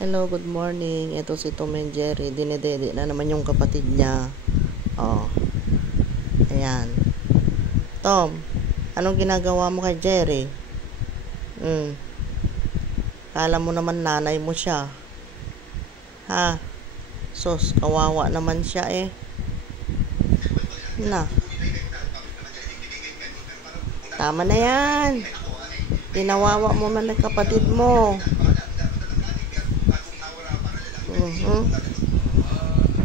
Hello, good morning. Ito si Tom and Jerry. Dinedede na naman yung kapatid niya. Oh. Ayan. Tom, anong ginagawa mo kay Jerry? Kala mo naman nanay mo siya. Ha? Sos, kawawa naman siya eh. Na. Tama na yan. Tinawawa mo man ng kapatid mo.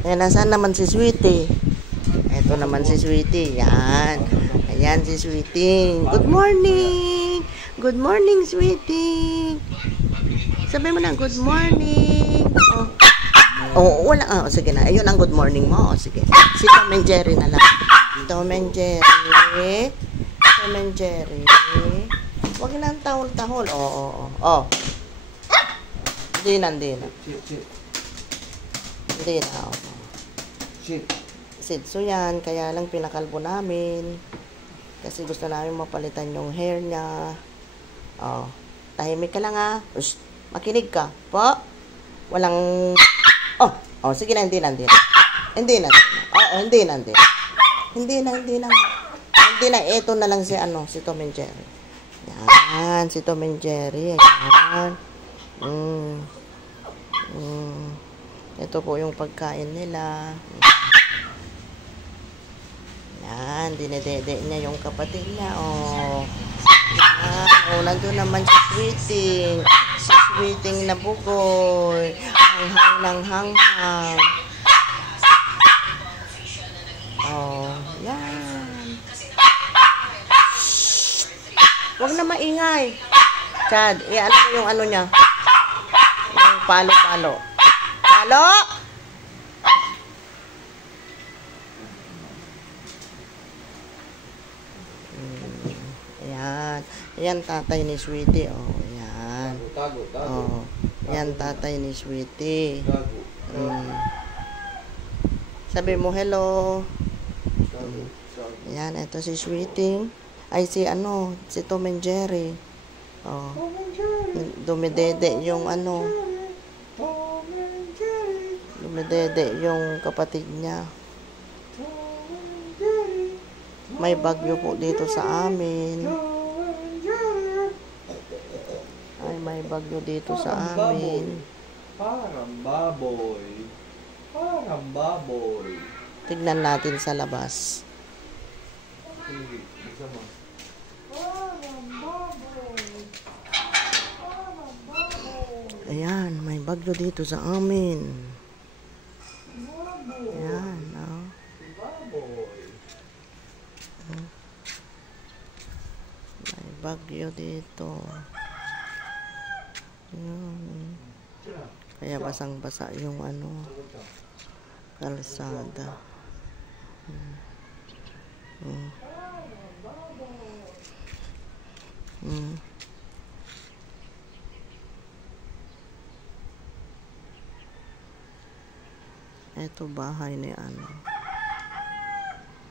Ayan, nasaan naman si Sweetie? Ito naman si Sweetie. Yan. Ayan si Sweetie. Good morning! Good morning, Sweetie! Sabi mo na, good morning! Oh, wala. Oh, sige na. Ayun ang good morning mo. Oh, sige. Si Tom and Jerry na lang. Tom and Jerry. Tom and Jerry. Huwag na ang tahol-tahol. Oh. Hindi na. Hindi na. So yan, kaya lang pinakalbo namin. Kasi gusto namin mapalitan yung hair niya. Oh, tahimik ka lang ha. Ush, makinig ka. Po? Walang... Oh, sige na, hindi na. Hindi na. Ito na lang si Tom and Jerry. Yan, si Tom and Jerry. Yan. Ito po yung pagkain nila. Yan, dinedede niya yung kapatid niya. Yan. Nandun naman si Sweeting. Si Sweeting na bugoy. Hanghang ng hanghang. Yan. Huwag na maingay. Chad, ano mo yung ano niya? Yung palo-palo. Palo! Ayan. Ayan tatay ni Sweetie. Ayan. Ayan tatay ni Sweetie. Sabi mo hello. Ayan, ito si Sweetie. Ay si Tom and Jerry. Dumidede yung dumidede yung kapatid niya. May bagyo po dito sa amin. Ay, may bagyo dito sa amin. Parang baboy. Tignan natin sa labas. Ayan, may bagyo dito sa amin. Ayan, may bagyo dito. Ayan. Kaya basang-basa yung kalsada. Ito bahay ni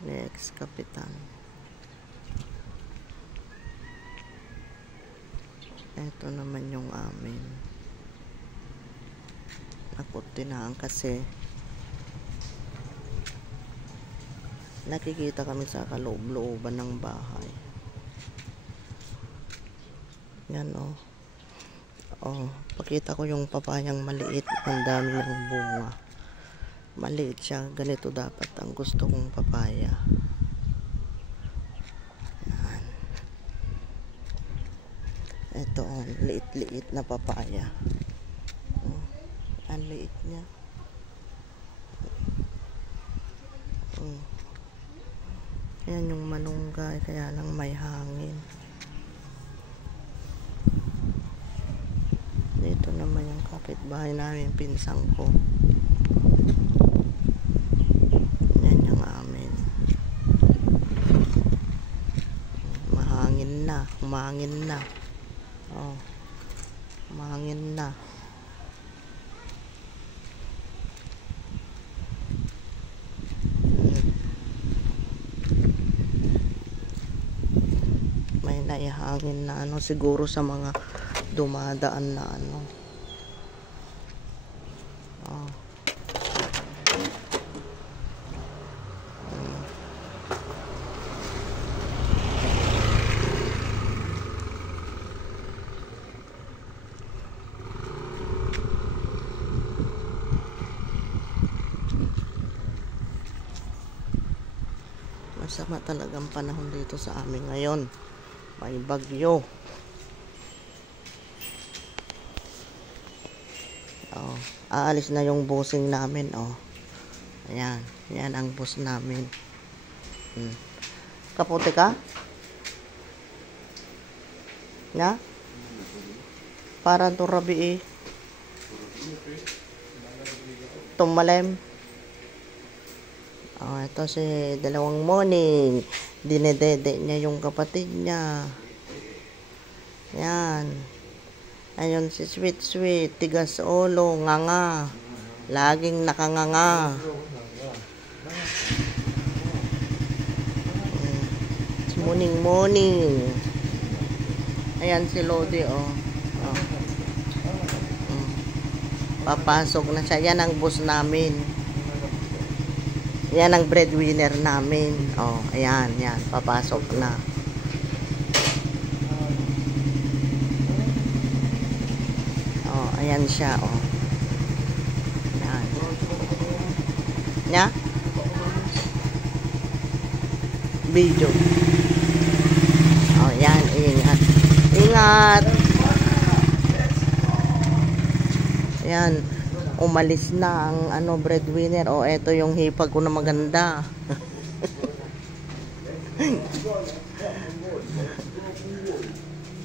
ex-kapitan. Ito naman yung amin. Nakutinaan kasi nakikita kami sa kaloob-looban ng bahay. Yan pakita ko yung papayang maliit. Ang dami ng bunga. Maliit siya. Ganito dapat ang gusto kong papaya. Yan. Ito liit-liit na papaya. Ang liit niya. Yan yung malunggay, kaya lang may hangin. Dito naman yung kapitbahay namin, pinsang ko. Yan yung amin. Mahangin na. Mahangin na. May naihangin na siguro sa mga dumadaan na Masama talagang panahon dito sa amin ngayon. May bagyo. Oh, aalis na yung busing namin, oh. Ayan, yan ang bus namin. Kaputi ka? Na? Parang turabi eh. Tumalem. Oh, ito si dalawang morning. Dinedede niya yung kapatid niya. Yan. Ayun si Sweet Sweet. Tigas ulo. Nganga. Laging nakanganga. Morning, morning. Ayan si Lodi, oh. Oh. Papasok na siya. Yan ang boss namin. Yan ang breadwinner namin. Oh, ayan, yan. Papasok na. Oh, ayan siya, oh. Ayan. Nya? Video. Oh, yan. Ingat. Ingat. Ayan. Umalis na ang breadwinner. Oh, eto yung hipag ko na maganda.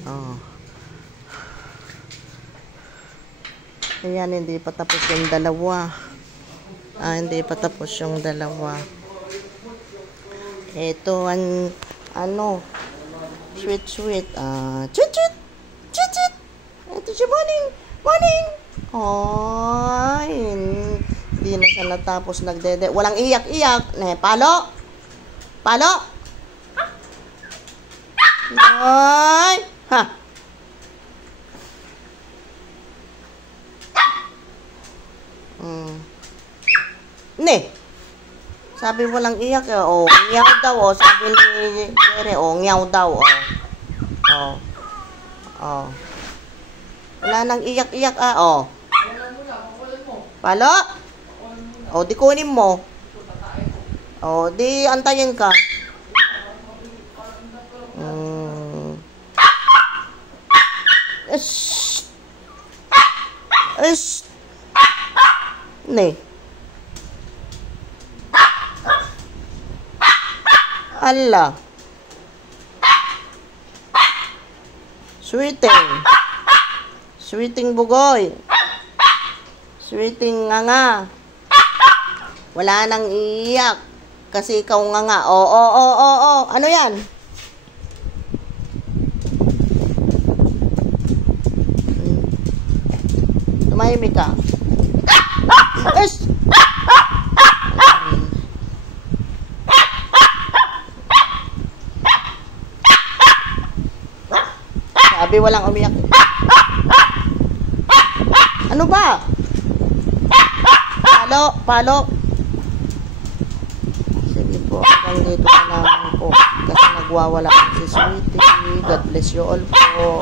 Oh. Ayan, hindi pa tapos yung dalawa. Hindi pa tapos yung dalawa. Ito ang sweet sweet. Chut chut. Chut chut. Ito si morning. Morning. Ay, hindi na siya natapos nagdede. Walang iyak-iyak. Palo. Palo. Ay. Ha. Sabi walang iyak eh. Oh, ngiyaw daw. Oh, sabi ni Jerry. Oh, ngiyaw daw. Oh. Oh. Oh. Wala nang iyak-iyak oh. Palo? Oh, di kunin mo. Oh, di antayin ka. Shh. Shh. Ala. Sweeting. Sweeting bugoy. Sweeting nganga. Wala nang iyak. Kasi ikaw nganga. Oh. Ano yan? Tumahimik ka. Ish! Sabi walang umiyak. Ano ba? Palo. Sige po, hanggang dito na lang po. Kasi nagwawala si Sweetie. God bless you all po.